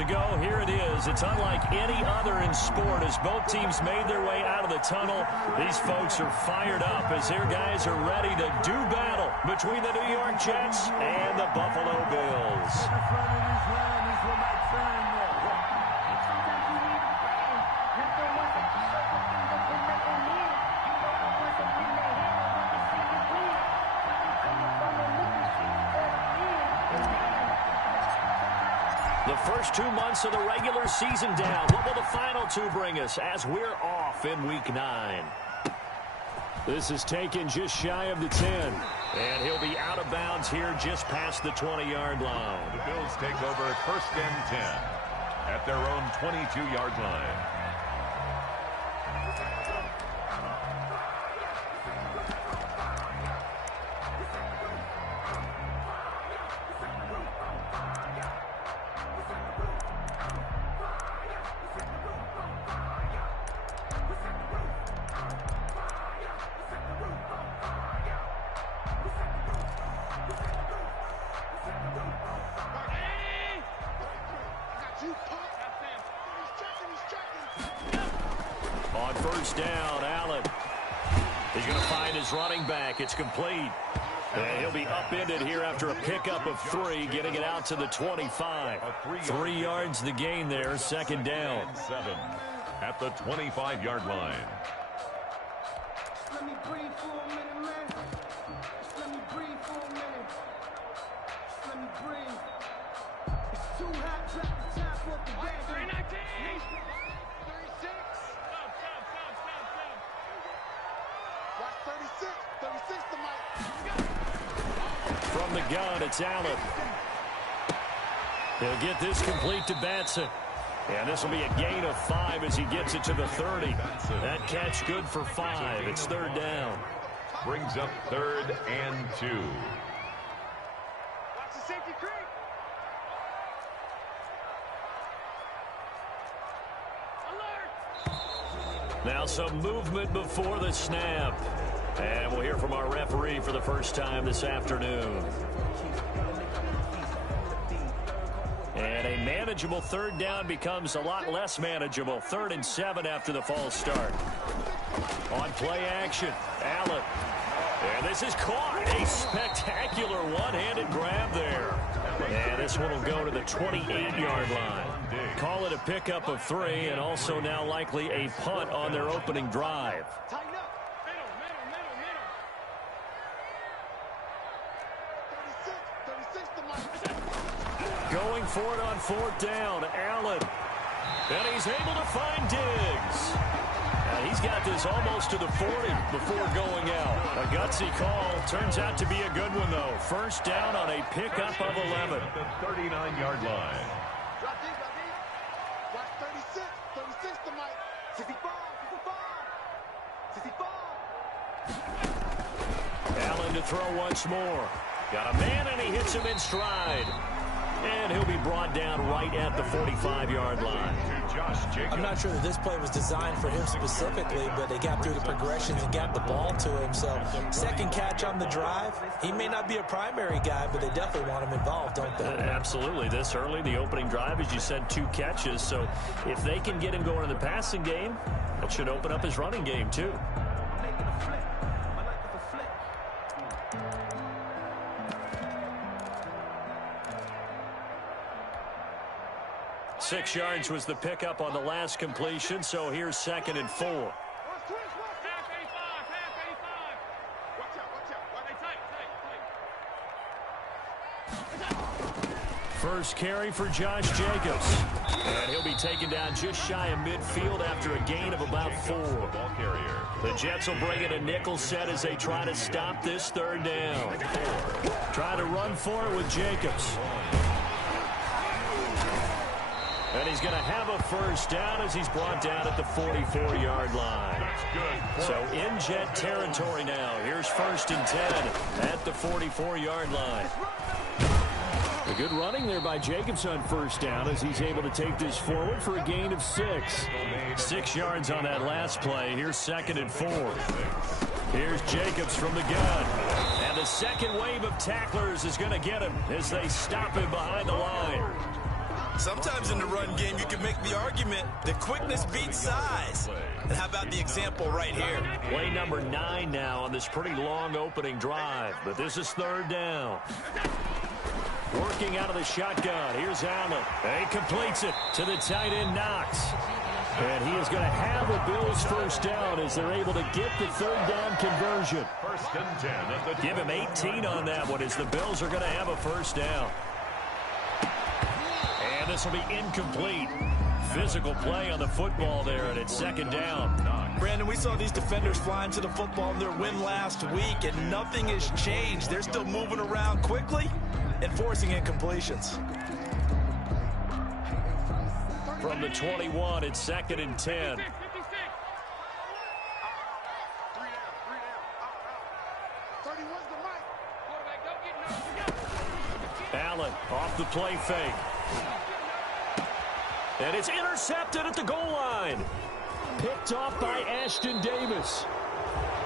ago. Here it is. It's unlike any other in sport as both teams made their way out of the tunnel. These folks are fired up as their guys are ready to do battle between the New York Jets and the Buffalo Bills. The first 2 months of the regular season down. What will the final two bring us as we're off in Week 9? This is taken just shy of the 10. And he'll be out of bounds here just past the 20-yard line. The Bills take over 1st and 10 at their own 22-yard line. On 1st down, Allen. He's going to find his running back. It's complete. And he'll be upended here after a pickup of 3, getting it out to the 25. 3 yards the gain there, 2nd down. 7 at the 25-yard line. Let me breathe for a minute, man. Let me breathe for a minute. Let me breathe. It's too hot, drop the top off the gas. 319. 36. Watch 36. 36 to Mike. From the gun, it's Allen. He'll get this complete to Batson. And this will be a gain of 5 as he gets it to the 30. That catch good for 5. It's 3rd down. Brings up 3rd and 2. Watch the safety creep. Alert. Now some movement before the snap. And we'll hear from our referee for the first time this afternoon. And a manageable 3rd down becomes a lot less manageable. 3rd and 7 after the false start. On play action, Allen. And this is caught. A spectacular one-handed grab there. And this one will go to the 28-yard line. Call it a pickup of 3 and also now likely a punt on their opening drive. Tighten up. Middle. 36 to Mike. Going for it on 4th down, Allen. And he's able to find Diggs. And he's got this almost to the 40 before going out. A gutsy call. Turns out to be a good one, though. 1st down on a pickup of 11. The 39-yard line. Drop deep. Watch 36. 36 to Mike. 65. Allen to throw once more. Got a man, and he hits him in stride. And he'll be brought down right at the 45-yard line. I'm not sure that this play was designed for him specifically, but they got through the progressions and got the ball to him. So 2nd catch on the drive. He may not be a primary guy, but they definitely want him involved, don't they? Absolutely. This early, the opening drive, as you said, 2 catches. So if they can get him going in the passing game, that should open up his running game too. 6 yards was the pickup on the last completion, so here's 2nd and 4. First carry for Josh Jacobs. And he'll be taken down just shy of midfield after a gain of about 4. Ball carrier. The Jets will bring in a nickel set as they try to stop this 3rd down. Try to run for it with Jacobs. And he's going to have a 1st down as he's brought down at the 44-yard line. So in Jet territory now. Here's 1st and 10 at the 44-yard line. A good running there by Jacobs on 1st down as he's able to take this forward for a gain of 6. 6 yards on that last play. Here's 2nd and 4. Here's Jacobs from the gun. And the second wave of tacklers is going to get him as they stop him behind the line. Sometimes in the run game, you can make the argument that quickness beats size. And how about the example right here? Play number 9 now on this pretty long opening drive. But this is third down. Working out of the shotgun. Here's Allen. He completes it to the tight end, Knox. And he is going to have a Bills first down as they're able to get the third down conversion. First and 10 at the Give him 18 on that one as the Bills are going to have a first down. And this will be incomplete. Physical play on the football there, and it's second down. Brandon, we saw these defenders flying to the football in their win last week, and nothing has changed. They're still moving around quickly and forcing incompletions. From the 21, it's second and 10. Allen off the play fake. And it's intercepted at the goal line. Picked off by Ashton Davis.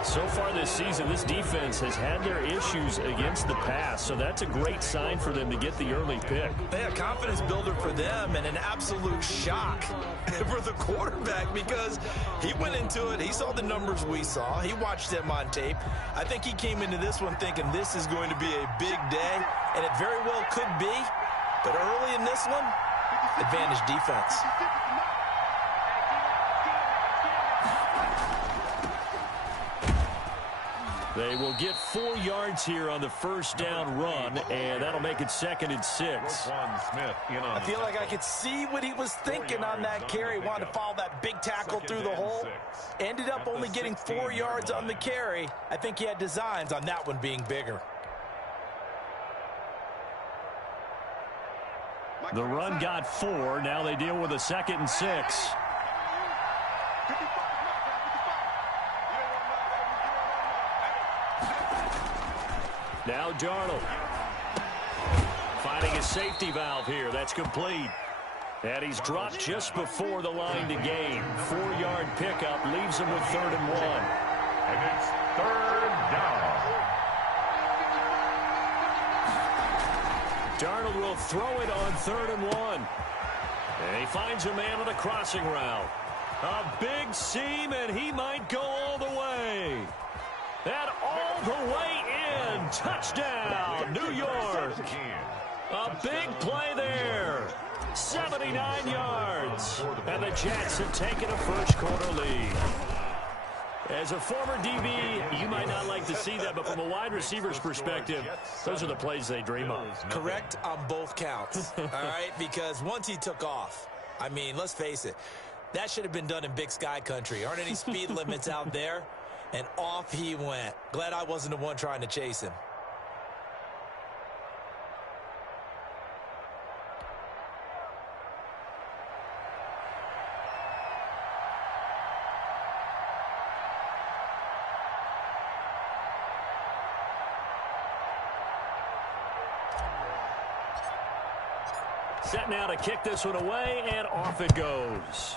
So far this season, this defense has had their issues against the pass, so that's a great sign for them to get the early pick. Yeah, confidence builder for them and an absolute shock for the quarterback because he went into it. He saw the numbers we saw. He watched them on tape. I think he came into this one thinking this is going to be a big day, and it very well could be. But early in this one, advantage defense. They will get 4 yards here on the first down run, and that'll make it second and 6. I feel like I could see what he was thinking on that carry. Wanted to follow that big tackle through the hole. Ended up only getting 4 yards on the carry. I think he had designs on that one being bigger. The run got 4. Now they deal with a second and 6. Now Darnold. Finding a safety valve here. That's complete. And he's dropped just before the line to gain. 4-yard pickup leaves him with 3rd and 1. And it's 3rd down. Darnold will throw it on 3rd and 1. And he finds a man on the crossing route. A big seam, and he might go all the way. And all the way in. Touchdown, New York. A big play there. 79 yards. And the Jets have taken a first-quarter lead. As a former DB, you might not like to see that, but from a wide receiver's perspective, those are the plays they dream of. Correct on both counts, all right? Because once he took off, I mean, let's face it, that should have been done in Big Sky country. Aren't any speed limits out there? And off he went. Glad I wasn't the one trying to chase him. Set now to kick this one away, and off it goes.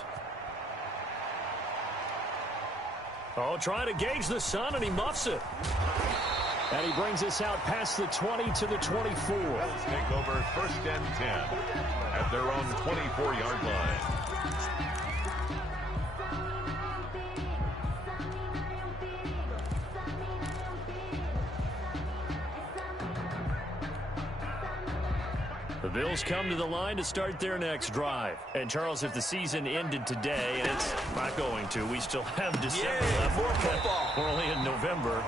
Oh, trying to gauge the sun, and he muffs it. And he brings us out past the 20 to the 24. Let's take over 1st and 10 at their own 24-yard line. The Bills come to the line to start their next drive. And, Charles, if the season ended today, and it's not going to, we still have December left. More football. We're only in November.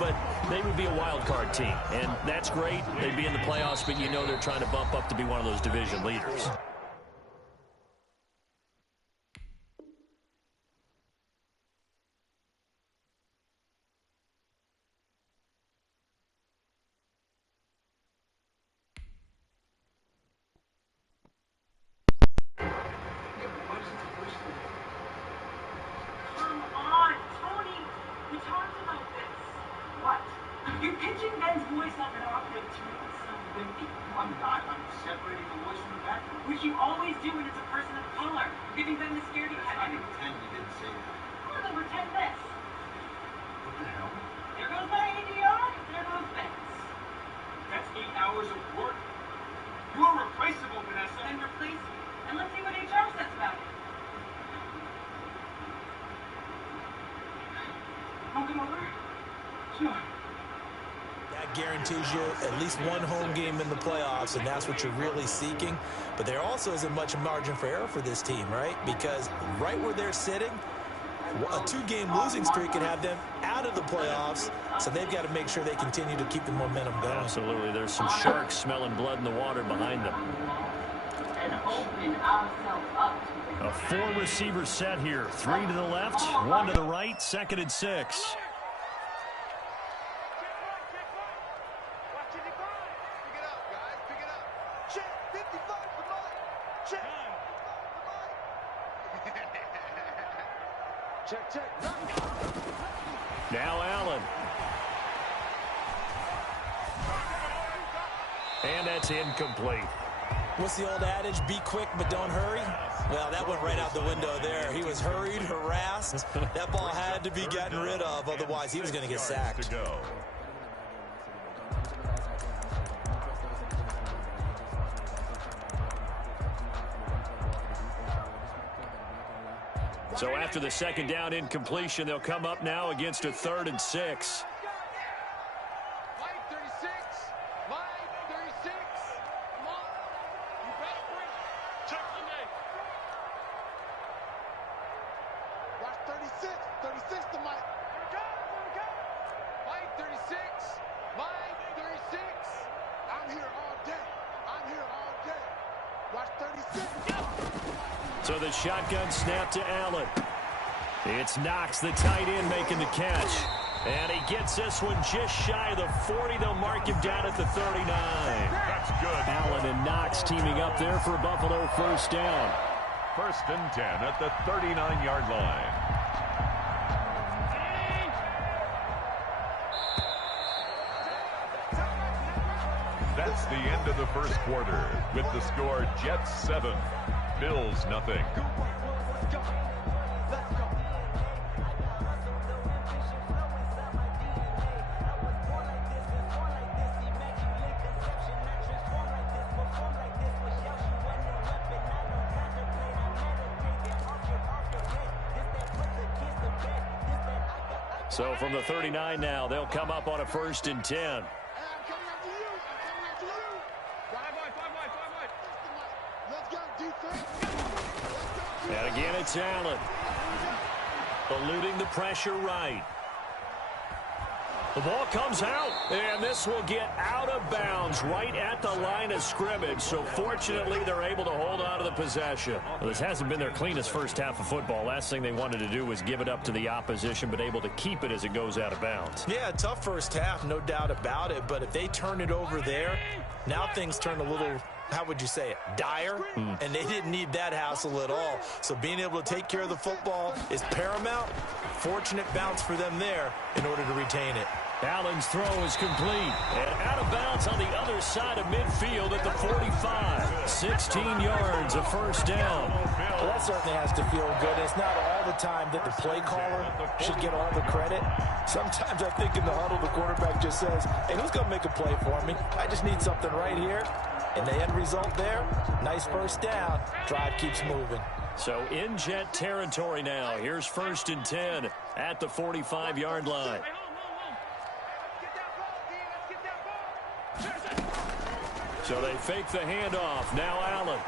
But they would be a wild card team. And that's great. They'd be in the playoffs, but you know they're trying to bump up to be one of those division leaders. You're pitching Ben's voice up and off the tune. I'm not. I'm separating the voice from the background. Which you always do when it's a person of color. You're giving Ben the scaredy cat. I didn't pretend you didn't say that. Well, then pretend this. What the hell? There goes my ADR. There goes Ben's. That's 8 hours of work. You're replaceable, Vanessa. Then replace me. That guarantees you at least one home game in the playoffs, and that's what you're really seeking. But there also isn't much margin for error for this team, right? Because right where they're sitting, a two-game losing streak could have them out of the playoffs, so they've got to make sure they continue to keep the momentum going. Absolutely. There's some sharks smelling blood in the water behind them. A four-receiver set here. 3 to the left, 1 to the right, 2nd and 6. Now Allen. And that's incomplete. What's the old adage? Be quick, but don't hurry. Well, that went right out the window there. He was hurried, harassed. That ball had to be gotten rid of. Otherwise, he was going to get sacked. So after the 2nd down incompletion, they'll come up now against a 3rd and 6. So the shotgun snap to Allen. It's Knox, the tight end, making the catch. And he gets this one just shy of the 40. They'll mark him down at the 39. That's good. Allen and Knox teaming up there for a Buffalo 1st down. 1st and 10 at the 39-yard line. That's the end of the 1st quarter with the score Jets 7, Bills nothing. So from the 39 now, they'll come up on a 1st and 10. And again, it's Allen. Eluding the pressure right. The ball comes out, and this will get out of bounds right at the line of scrimmage. So fortunately, they're able to hold on to the possession. Well, this hasn't been their cleanest first half of football. Last thing they wanted to do was give it up to the opposition, but able to keep it as it goes out of bounds. Yeah, tough first half, no doubt about it. But if they turn it over there, now things turn a little, how would you say it, dire? And they didn't need that hassle at all. So being able to take care of the football is paramount. Fortunate bounce for them there in order to retain it. Allen's throw is complete. And out of bounds on the other side of midfield at the 45. 16 yards, a 1st down. Well, that certainly has to feel good. It's not all the time that the play caller should get all the credit. Sometimes I think in the huddle, the quarterback just says, hey, who's going to make a play for me? I just need something right here. And the end result there, nice 1st down. Drive keeps moving. So in Jet territory now. Here's 1st and 10 at the 45-yard line. So they fake the handoff. Now Allen.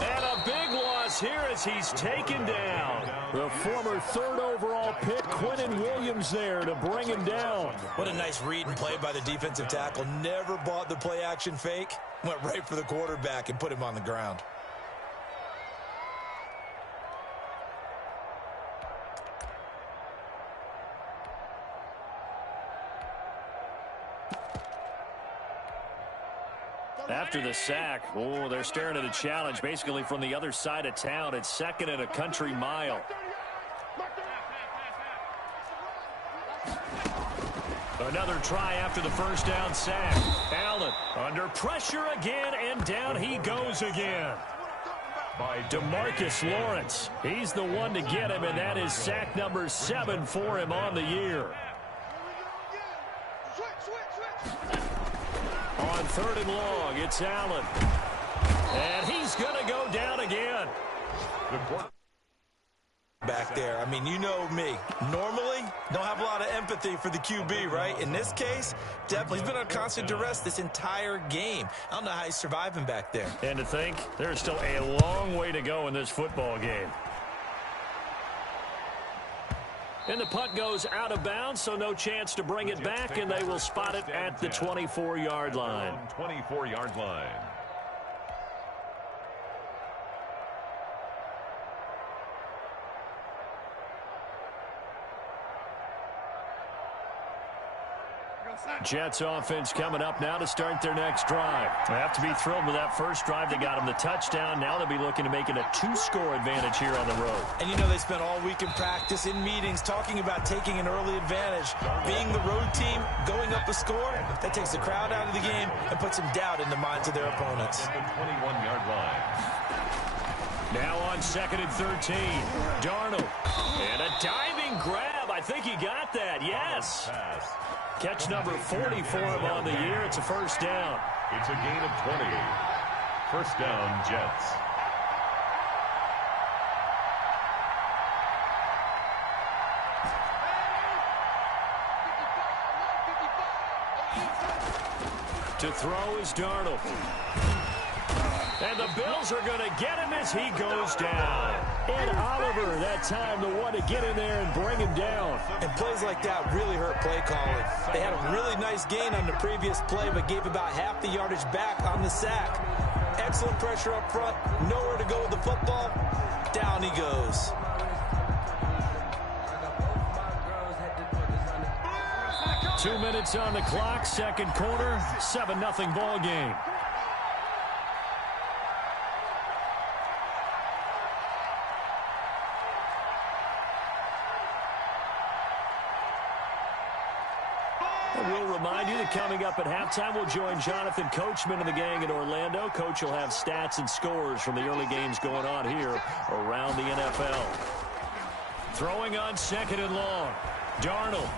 And a big loss here as he's taken down. The former 3rd overall pick, Quinnen Williams, there to bring him down. What a nice read and play by the defensive tackle. Never bought the play-action fake. Went right for the quarterback and put him on the ground. After the sack, oh, they're staring at a challenge basically from the other side of town. It's 2nd and a country mile. Another try after the 1st down sack. Allen under pressure again, and down he goes again. By DeMarcus Lawrence. He's the one to get him, and that is sack number 7 for him on the year. On 3rd and long, it's Allen. And he's going to go down again. back there. I mean, you know me. Normally, don't have a lot of empathy for the QB, right? In this case, definitely he's been on constant duress this entire game. I don't know how he's surviving back there. And to think, there's still a long way to go in this football game. And the punt goes out of bounds, so no chance to bring it back, and they will spot it at the 24-yard line. 24-yard line. Jets offense coming up now to start their next drive. They have to be thrilled with that first drive. They got them the touchdown. Now they'll be looking to make it a 2-score advantage here on the road. And you know they spent all week in practice, in meetings, talking about taking an early advantage. Being the road team, going up a score, that takes the crowd out of the game and puts some doubt in the minds of their opponents. The 21-yard line. Now on 2nd and 13. Darnold. And a diving grab. I think he got that. Yes. Catch number 40 for him on the year. It's a first down. It's a gain of 20. First down, Jets. To throw is Darnold. And the Bills are going to get him as he goes down. And Oliver, that time, the one to get in there and bring him down. And plays like that really hurt play calling. They had a really nice gain on the previous play, but gave about half the yardage back on the sack. Excellent pressure up front. Nowhere to go with the football. Down he goes. Two minutes on the clock, second quarter, 7-0 ball game. We'll remind you that coming up at halftime, we'll join Jonathan Coachman and the gang in Orlando. Coach will have stats and scores from the early games going on here around the NFL. Throwing on 2nd and long. Darnold.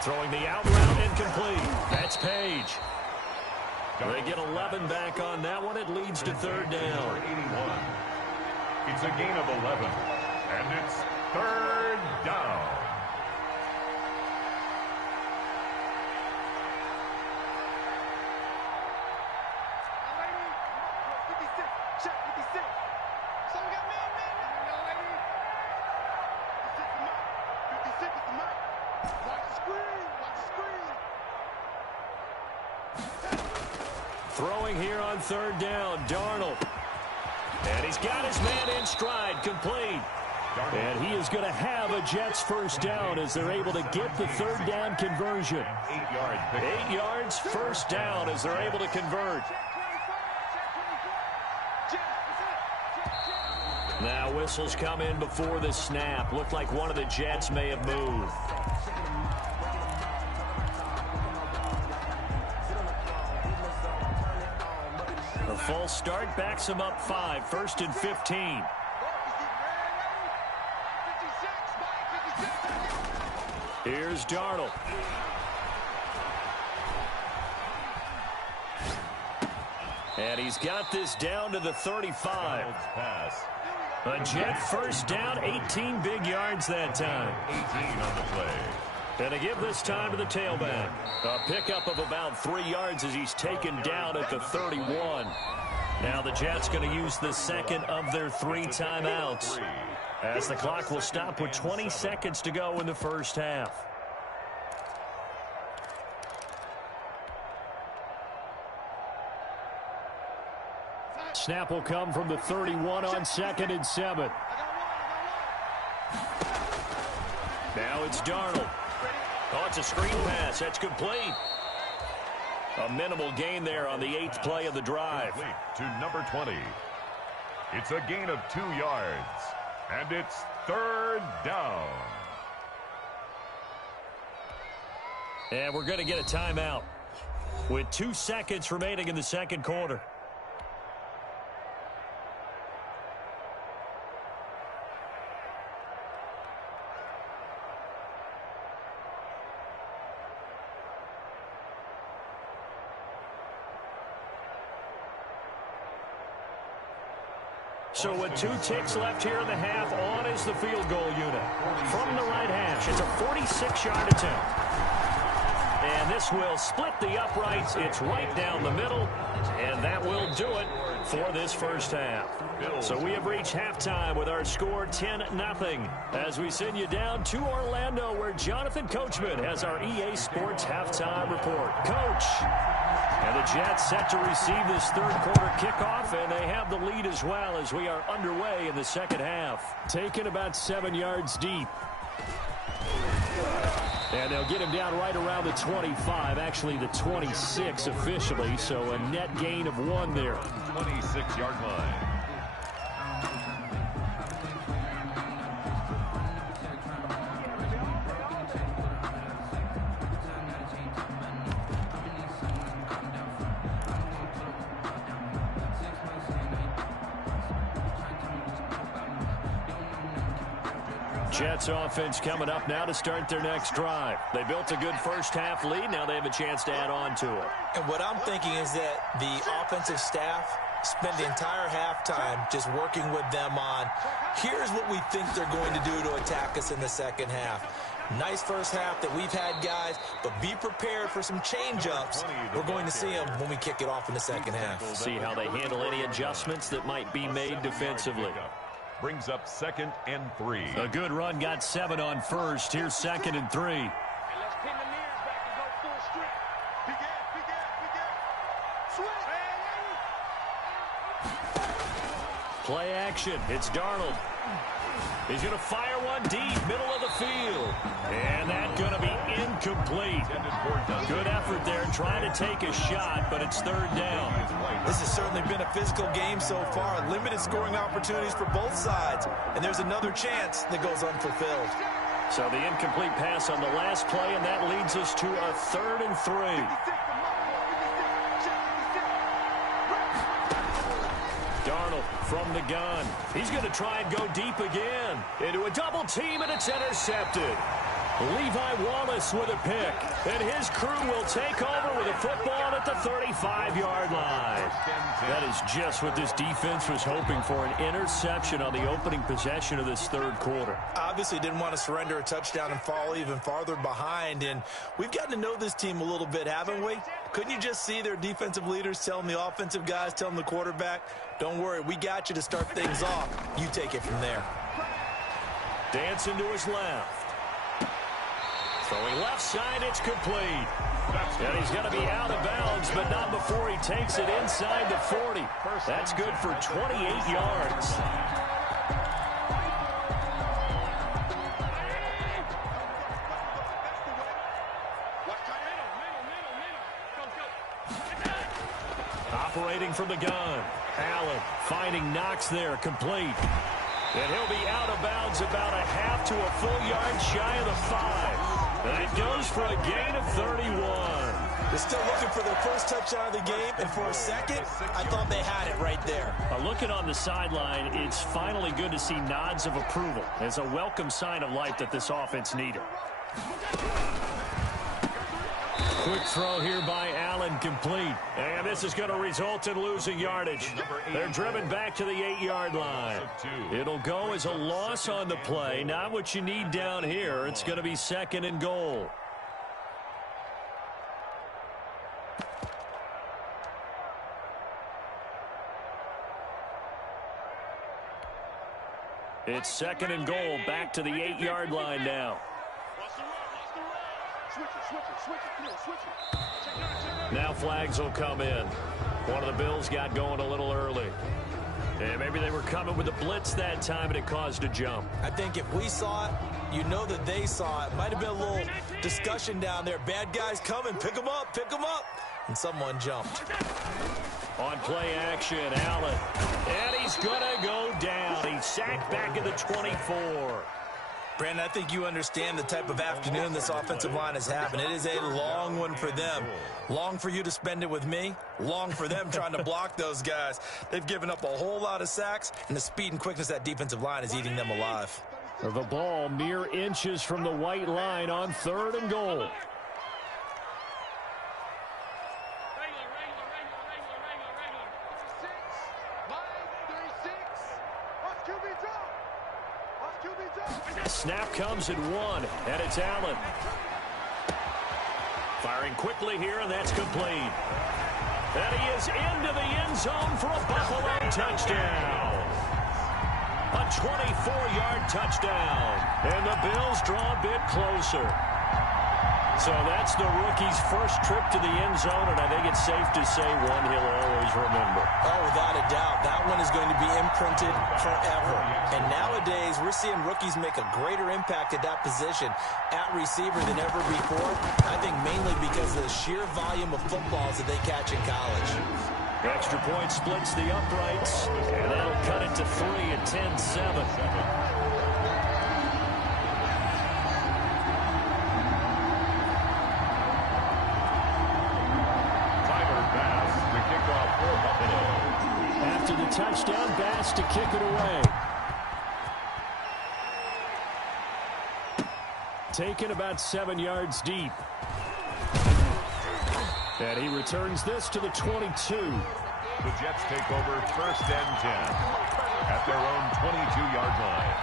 Throwing the out route incomplete. That's Page. They get 11 back on that one. It leads to third down. 81. It's a gain of 11. And it's third down. Throwing here on third down, Darnold. And he's got his man in stride, complete. And he is going to have a Jets first down as they're able to get the third down conversion. 8 yards, first down as they're able to convert. Now whistles come in before the snap. Looked like one of the Jets may have moved. A false start backs him up 5, 1st and 15. Here's Darnold. And he's got this down to the 35. A Jet first down, 18 big yards that time. 18 on the play. And to give this time to the tailback. A pickup of about 3 yards as he's taken down at the 31. Now the Jets going to use the second of their 3 timeouts, as the clock will stop with 20 seconds to go in the first half. Snap will come from the 31 on 2nd and 7. Now it's Darnold. Oh, it's a screen pass. That's complete. A minimal gain there on the 8th play of the drive. To number 20. It's a gain of 2 yards. And it's third down. And we're going to get a timeout with 2 seconds remaining in the second quarter. So with 2 ticks left here in the half, on is the field goal unit. From the right hash, it's a 46-yard attempt. And this will split the uprights. It's right down the middle. And that will do it for this first half. So we have reached halftime with our score 10-0 as we send you down to Orlando, where Jonathan Coachman has our EA Sports halftime report. Coach. And the Jets set to receive this third-quarter kickoff, and they have the lead as well as we are underway in the second half. Taken about 7 yards deep. And they'll get him down right around the 25, actually the 26 officially, so a net gain of 1 there. 26-yard line. Jets offense coming up now to start their next drive. They built a good first half lead. Now they have a chance to add on to it. And what I'm thinking is that the offensive staff spent the entire halftime just working with them on, here's what we think they're going to do to attack us in the second half. Nice first half that we've had, guys, but be prepared for some change-ups. We're going to see them when we kick it off in the second half. See how they handle any adjustments that might be made defensively. Brings up 2nd and 3. A good run got 7 on first. Here's 2nd and 3. Let's pin the mirrors back and go full strip. Play action. It's Darnold. He's going to fire one deep, middle of the field. And that's going to be incomplete. Good effort there trying to take a shot, but it's 3rd down. This has certainly been a physical game so far. Limited scoring opportunities for both sides. And there's another chance that goes unfulfilled. So the incomplete pass on the last play, and that leads us to a 3rd and 3. Darnold from the gun. He's going to try and go deep again. Into a double team, and it's intercepted. Levi Wallace with a pick. And his crew will take over with a football at the 35-yard line. That is just what this defense was hoping for, an interception on the opening possession of this third quarter. Obviously didn't want to surrender a touchdown and fall even farther behind. And we've gotten to know this team a little bit, haven't we? Couldn't you just see their defensive leaders telling the offensive guys, telling the quarterback, don't worry, we got you to start things off. You take it from there. Dancing to his left. Throwing left side, it's complete. And he's going to be out of bounds, but not before he takes it inside the 40. That's good for 28 yards. Operating from the gun. Allen finding Knox there, complete. And he'll be out of bounds about a half to a full yard shy of the 5. That goes for a gain of 31. They're still looking for their first touchdown of the game, and for a second, I thought they had it right there. Looking on the sideline, it's finally good to see nods of approval. It's a welcome sign of life that this offense needed. Quick throw here by Allen, complete. And this is going to result in losing yardage. They're driven back to the 8-yard line. It'll go as a loss on the play. Not what you need down here. It's going to be 2nd and goal. It's 2nd and goal, back to the 8-yard line now. Now flags will come in. One of the Bills got going a little early. And maybe they were coming with a blitz that time, and it caused a jump. I think if we saw it, you know that they saw it. Might have been a little discussion down there. Bad guys coming. Pick them up. Pick them up. And someone jumped. On play action, Allen. And he's going to go down. He's sacked back at the 24. Brandon, I think you understand the type of afternoon this offensive line is having. It is a long one for them. Long for you to spend it with me. Long for them trying to block those guys. They've given up a whole lot of sacks, and the speed and quickness of that defensive line is eating them alive. The ball mere inches from the white line on 3rd and goal. Snap comes at 1, and it's Allen. Firing quickly here, and that's complete. And he is into the end zone for a Buffalo touchdown. A 24-yard touchdown. And the Bills draw a bit closer. So that's the rookie's first trip to the end zone, and I think it's safe to say one he'll always remember. Oh, without a doubt. That one is going to be imprinted forever. And nowadays, we're seeing rookies make a greater impact at that position at receiver than ever before. I think mainly because of the sheer volume of footballs that they catch in college. Extra point splits the uprights, and that'll cut it to 3 at 10-7. After the touchdown, Bass to kick it away. Taken about 7 yards deep. And he returns this to the 22. The Jets take over 1st and 10 at their own 22-yard line.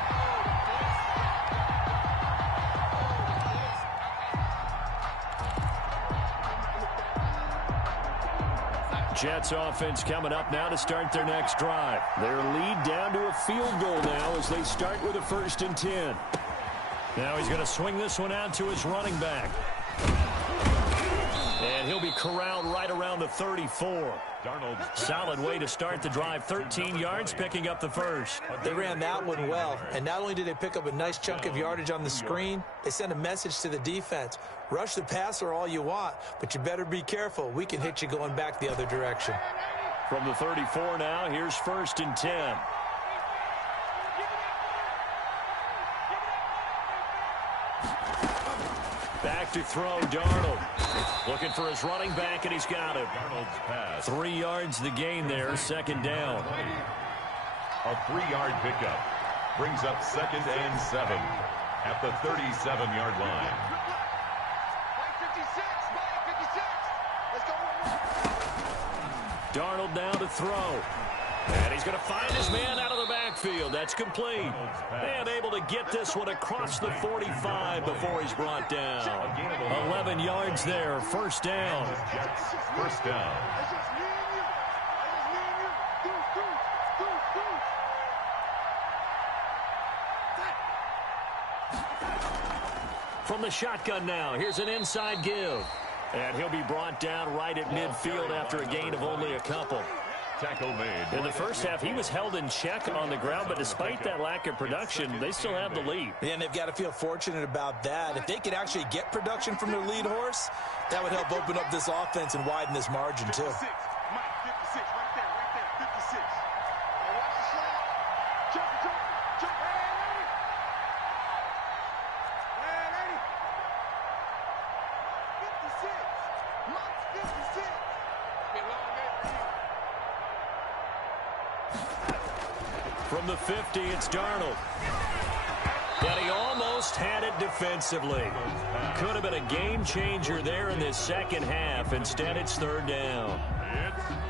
Jets offense coming up now to start their next drive. Their lead down to a field goal now as they start with a 1st and 10. Now he's going to swing this one out to his running back. And he'll be corralled right around the 34. Solid way to start the drive. 13 yards, picking up the first. They ran that one well. And not only did they pick up a nice chunk of yardage on the screen, they sent a message to the defense. Rush the passer all you want, but you better be careful. We can hit you going back the other direction. From the 34 now, here's 1st and 10. Back to throw, Darnold. Looking for his running back, and he's got him. 3 yards the gain there, 2nd down. A 3-yard pickup brings up 2nd and 7 at the 37-yard line. Darnold now to throw. And he's going to find his man out of the backfield. That's complete. And able to get this one across the 45 before he's brought down. 11 yards there, 1st down. First down. From the shotgun now, here's an inside give. And he'll be brought down right at midfield after a gain of only a couple. Tackle made. In the first half, he was held in check on the ground, but despite that lack of production, they still have the lead. And they've got to feel fortunate about that. If they could actually get production from their lead horse, that would help open up this offense and widen this margin, too. From the 50, it's Darnold. And he almost had it defensively. Could have been a game changer there in this second half. Instead, it's 3rd down.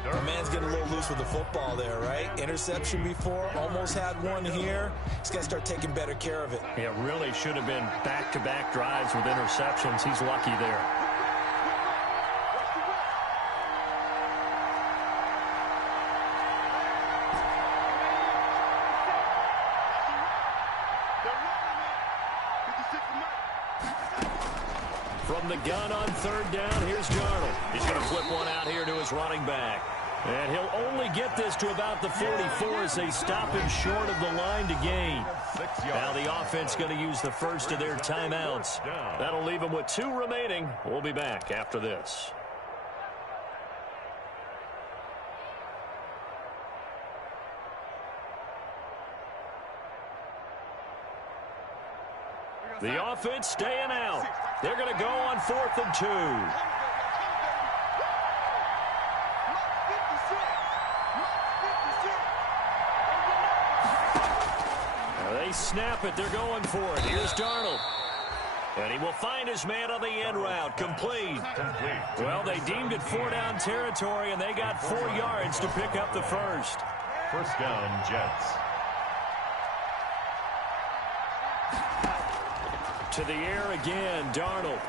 The man's getting a little loose with the football there, right? Interception before, almost had one here. He's got to start taking better care of it. Yeah, really should have been back-to-back drives with interceptions. He's lucky there. From the gun on 3rd down, here's Darnold. He's going to flip one out here to his running back. And he'll only get this to about the 44 as they stop him short of the line to gain. Now the offense going to use the first of their timeouts. That'll leave them with 2 remaining. We'll be back after this. The offense staying out. They're going to go on 4th and 2. They snap it. They're going for it. Here's Darnold. And he will find his man on the end route. Complete. Well, they deemed it 4-down territory, and they got 4 yards to pick up the first. First down, Jets. To the air again, Darnold.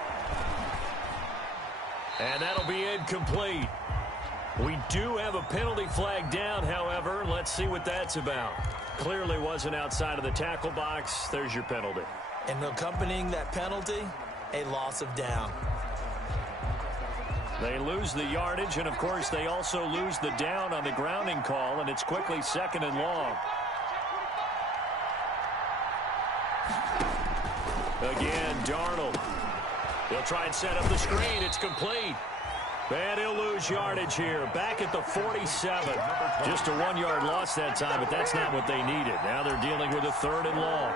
And that'll be incomplete. We do have a penalty flag down, however. Let's see what that's about. Clearly wasn't outside of the tackle box. There's your penalty. And accompanying that penalty, a loss of down. They lose the yardage, and, of course, they also lose the down on the grounding call, and it's quickly 2nd and long. Again, Darnold. He'll try and set up the screen. It's complete. And he'll lose yardage here. Back at the 47. Just a 1-yard loss that time, but that's not what they needed. Now they're dealing with a 3rd and long.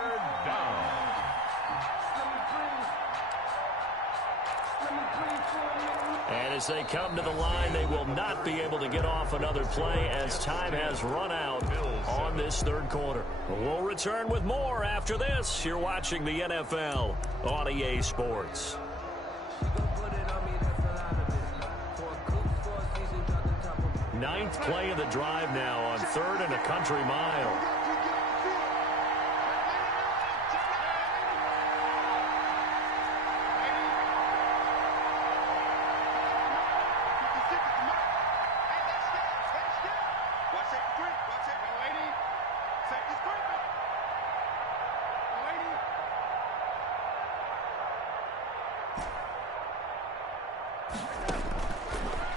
And as they come to the line, they will not be able to get off another play as time has run out on this 3rd quarter. We'll return with more after this. You're watching the NFL on EA Sports. 9th play of the drive now on 3rd and a country mile.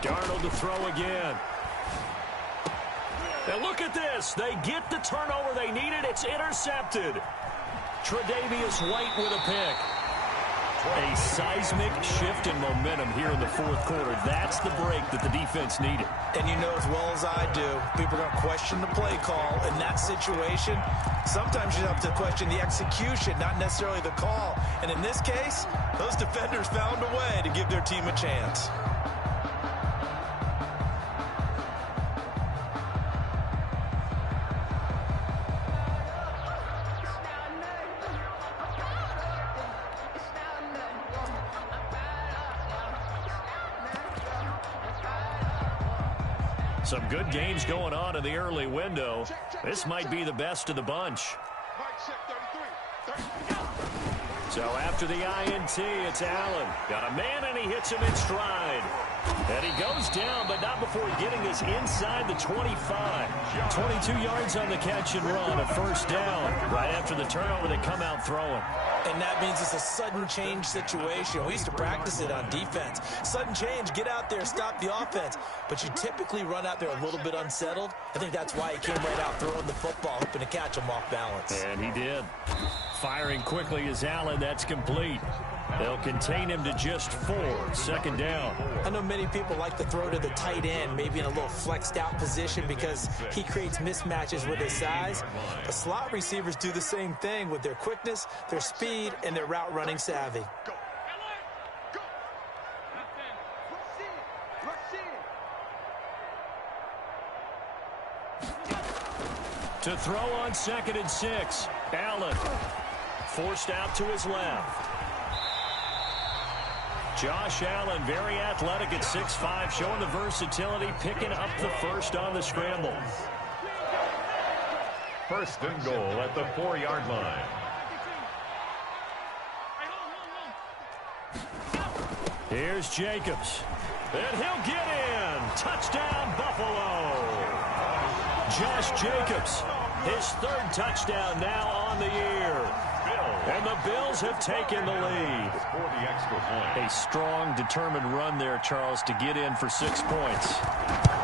Darnold to throw again. And look at this. They get the turnover they needed. It's intercepted. Tre'Davious White with a pick. A seismic shift in momentum here in the 4th quarter. That's the break that the defense needed. And you know as well as I do, people are going to question the play call. In that situation, sometimes you have to question the execution, not necessarily the call. And in this case, those defenders found a way to give their team a chance. Some good games going on in the early window. This might be the best of the bunch. So after the INT, it's Allen. Got a man, and he hits him in stride. And he goes down, but not before getting this inside the 25. 22 yards on the catch and run, a 1st down. Right after the turnover, they come out throwing. And that means it's a sudden change situation. We used to practice it on defense. Sudden change, get out there, stop the offense. But you typically run out there a little bit unsettled. I think that's why he came right out throwing the football, hoping to catch him off balance. And he did. Firing quickly is Allen. That's complete. They'll contain him to just 4. 2nd down. I know many people like to throw to the tight end, maybe in a little flexed out position because he creates mismatches with his size. But slot receivers do the same thing with their quickness, their speed, and their route running savvy. To throw on 2nd and 6. Allen forced out to his left. Josh Allen, very athletic at 6'5", showing the versatility, picking up the 1st on the scramble. 1st and goal at the 4-yard line. Here's Jacobs. And he'll get in. Touchdown, Buffalo. Josh Jacobs, his 3rd touchdown now on the year. And the Bills have taken the lead. A strong, determined run there, Charles, to get in for 6 points.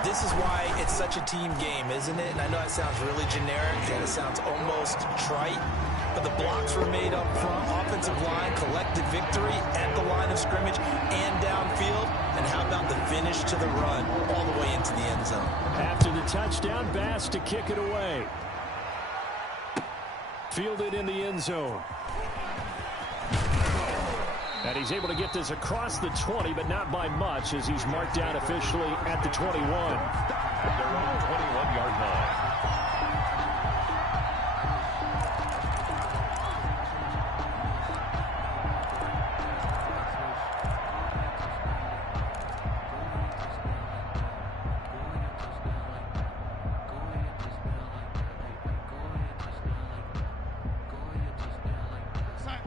This is why it's such a team game, isn't it? And I know it sounds really generic and it sounds almost trite, but the blocks were made up front. Offensive line collected victory at the line of scrimmage and downfield. And how about the finish to the run all the way into the end zone? After the touchdown, Bass to kick it away. Fielded in the end zone. And he's able to get this across the 20, but not by much, as he's marked down officially at the 21. At their own 21-yard line.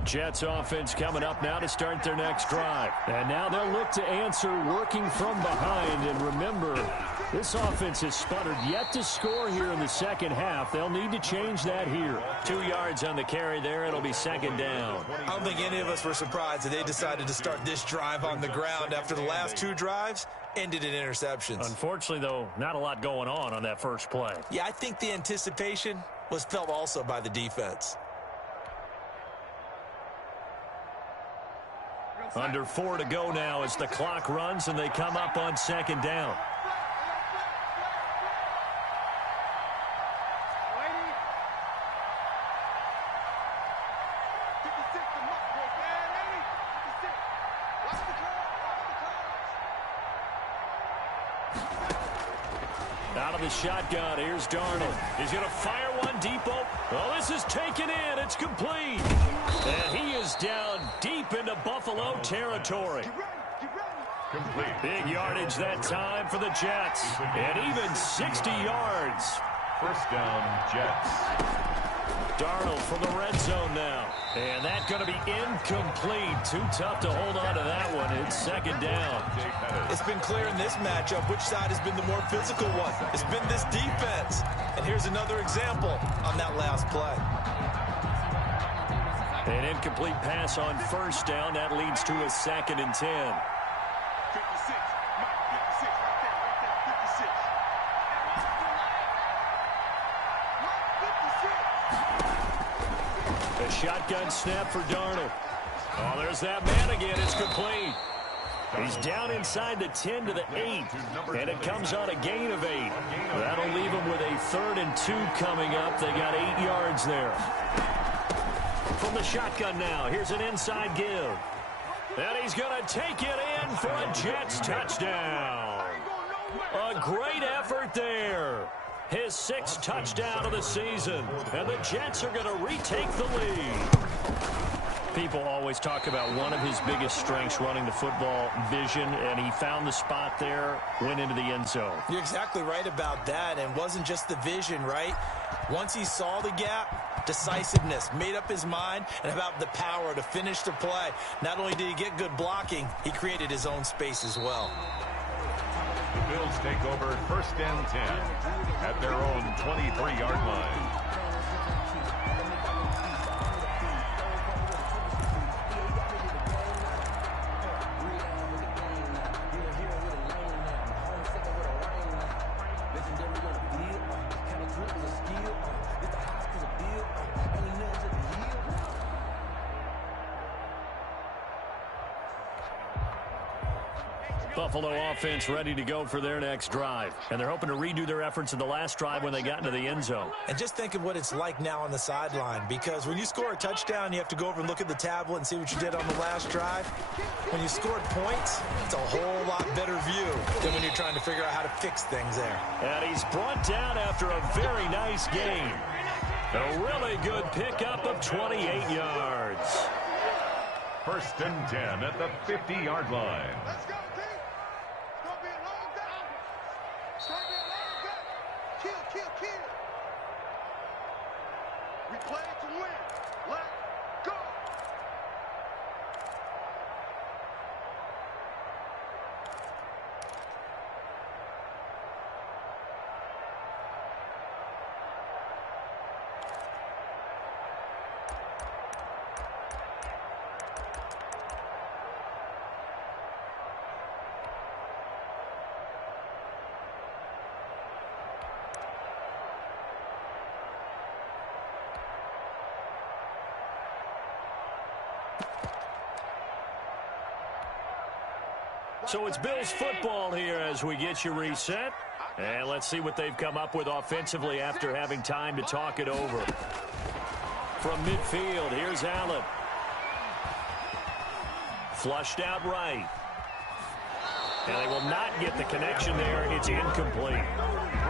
Jets offense coming up now to start their next drive. And now they'll look to answer working from behind. And remember, this offense has sputtered yet to score here in the second half. They'll need to change that here. 2 yards on the carry there. It'll be second down. I don't think any of us were surprised that they decided to start this drive on the ground after the last 2 drives ended in interceptions. Unfortunately, though, not a lot going on that first play. Yeah, I think the anticipation was felt also by the defense. Under 4 to go now as the clock runs and they come up on second down. Out of the shotgun, here's Darnold. He's going to fire one deep. Oh, this is taken in. It's complete. And he is down deep into Buffalo territory. Complete. Big yardage that time for the Jets. And even 60 yards. First down, Jets. Darnold from the red zone now. And that's going to be incomplete. Too tough to hold on to that one. It's second down. It's been clear in this matchup which side has been the more physical one. It's been this defense. And here's another example on that last play. An incomplete pass on first down. That leads to a 2nd and 10. 56. Mike, 56. Right there. 56. A shotgun snap for Darnold. Oh, there's that man again. It's complete. He's down inside the 10 to the 8. And it comes on a gain of 8. That'll leave him with a 3rd and 2 coming up. They got 8 yards there. From the shotgun now, here's an inside give. And he's going to take it in for a Jets touchdown. A great effort there. His 6th touchdown of the season. And the Jets are going to retake the lead. People always talk about one of his biggest strengths running the football, vision, and he found the spot there, went into the end zone. You're exactly right about that, and wasn't just the vision, right? Once he saw the gap, decisiveness, made up his mind, and about the power to finish the play. Not only did he get good blocking, he created his own space as well. The Bills take over first and 10 at their own 23-yard line. Buffalo offense ready to go for their next drive. And they're hoping to redo their efforts in the last drive when they got into the end zone. And just think of what it's like now on the sideline, because when you score a touchdown, you have to go over and look at the tablet and see what you did on the last drive. When you scored points, it's a whole lot better view than when you're trying to figure out how to fix things there. And he's brought down after a very nice game. A really good pickup of 28 yards. First and 10 at the 50-yard line. Let's go, team. It's going to be a long day. It's going to be a long day. Kill, kill, kill. We play it to win. Let's go. So it's Bills football here as we get you reset. And let's see what they've come up with offensively after having time to talk it over. From midfield, here's Allen. Flushed out right. And they will not get the connection there. It's incomplete.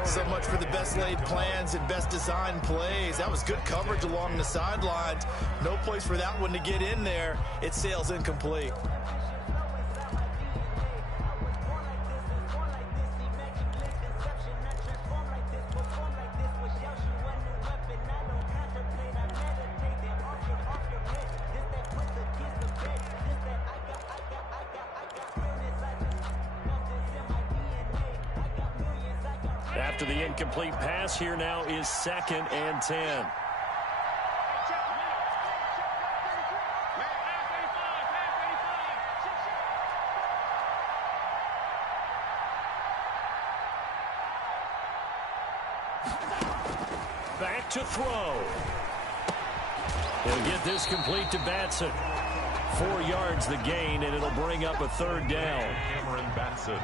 So much for the best laid plans and best designed plays. That was good coverage along the sidelines. No place for that one to get in there. It sails incomplete. After the incomplete pass, here now is 2nd and 10. Back to throw. He'll get this complete to Batson. 4 yards the gain, and it'll bring up a 3rd down. Cameron Batson.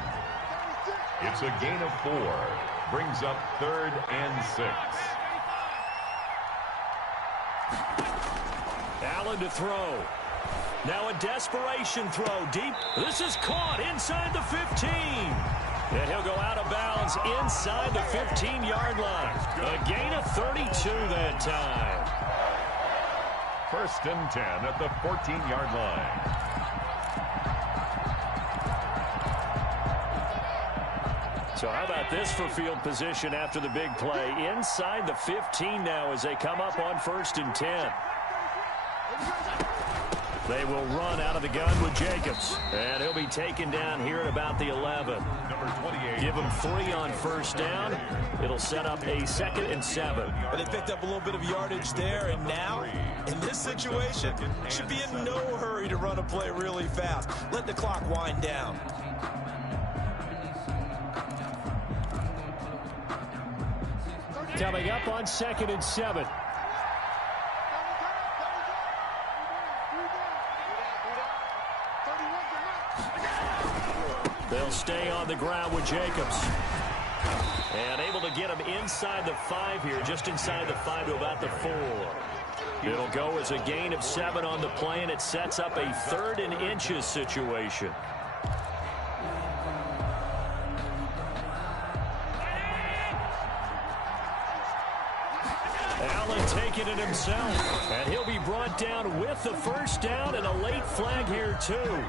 It's a gain of 4. Brings up 3rd and 6. Allen to throw. Now a desperation throw deep. This is caught inside the 15. And he'll go out of bounds inside the 15-yard line. A gain of 32 that time. 1st and 10 at the 14-yard line. So how about this for field position after the big play? Inside the 15 now as they come up on 1st and 10. They will run out of the gun with Jacobs. And he'll be taken down here at about the 11. Number 28. Give him 3 on 1st down. It'll set up a 2nd and 7. But they picked up a little bit of yardage there, and now, in this situation, should be in no hurry to run a play really fast. Let the clock wind down. Coming up on 2nd and 7. They'll stay on the ground with Jacobs. And able to get him inside the 5 here, just inside the 5 to about the 4. It'll go as a gain of 7 on the play, and it sets up a 3rd and inches situation. Allen taking it himself, and he'll be brought down with the 1st down and a late flag here too.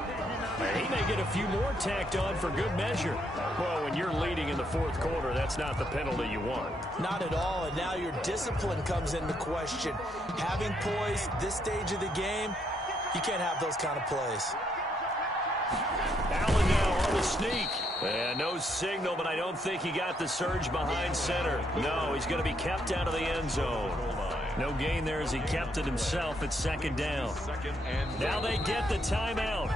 He may get a few more tacked on for good measure. Well, when you're leading in the 4th quarter, that's not the penalty you want. Not at all, and now your discipline comes into question. Having poise this stage of the game, you can't have those kind of plays. Allen now on the sneak. And no signal, but I don't think he got the surge behind center. No, he's going to be kept out of the end zone. No gain there as he kept it himself at 2nd down. Now they get the timeout.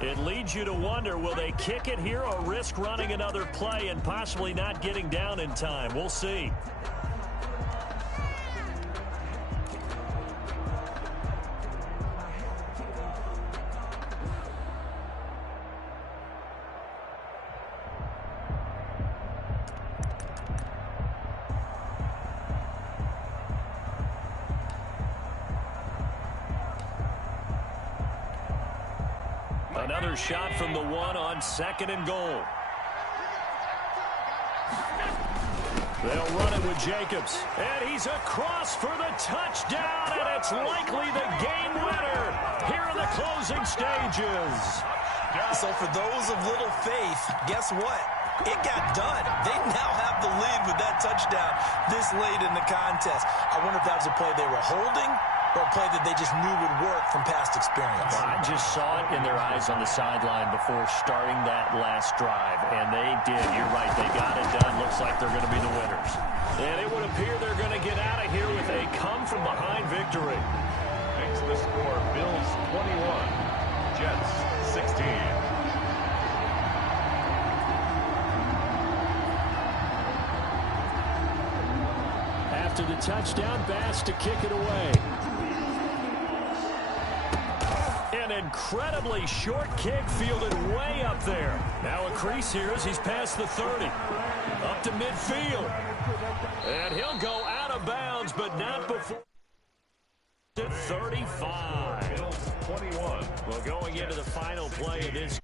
It leads you to wonder, will they kick it here or risk running another play and possibly not getting down in time? We'll see. Another shot from the 1 on 2nd and goal. They'll run it with Jacobs. And he's across for the touchdown, and it's likely the game winner here in the closing stages. So for those of little faith, guess what? It got done. They now have the lead with that touchdown this late in the contest. I wonder if that was a play they were holding or a play that they just knew would work from past experience. Well, I just saw it in their eyes on the sideline before starting that last drive, and they did. You're right. They got it done. Looks like they're going to be the winners. And it would appear they're going to get out of here with a come-from-behind victory. Makes the score Bills 21, Jets 16. After the touchdown, Bass to kick it away. An incredibly short kick fielded way up there. Now a crease here as he's past the 30. Up to midfield. And he'll go out of bounds, but not before 35. Bills 21. Well, going into the final play of this